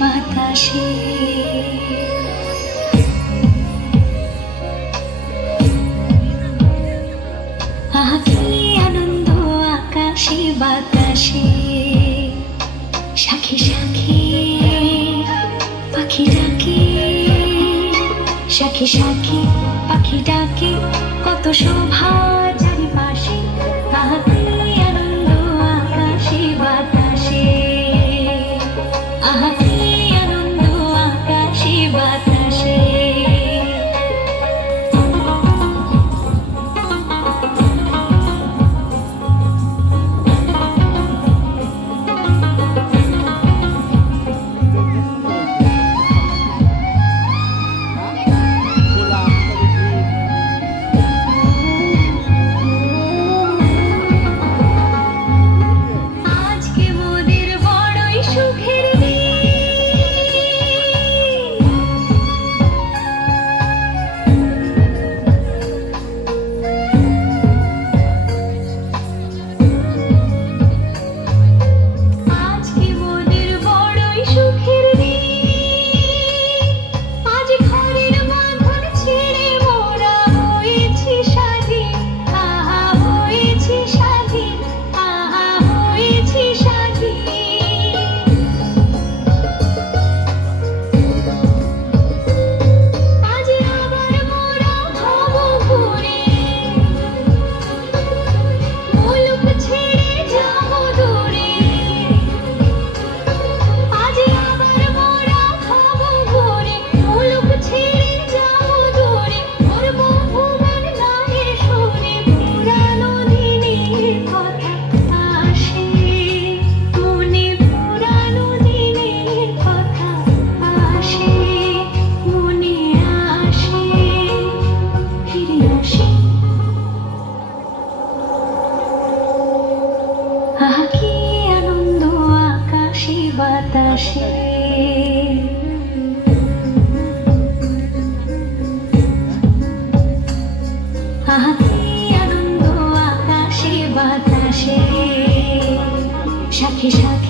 বাতাসে আহা কি আনন্দ আকাশে বাতাসে সাখী সাখী পাখি ডাকে সাখী সাখী পাখি ডাকে কত শোভা চারিপাশে আহা কি আনন্দ আকাশে বাতাসে আহা কি আনন্দ আকাশে বাতাসে আহা কি আনন্দ আকাশে বাতাসে আহা কি আনন্দ আকাশে বাতাসে সাখী সাখী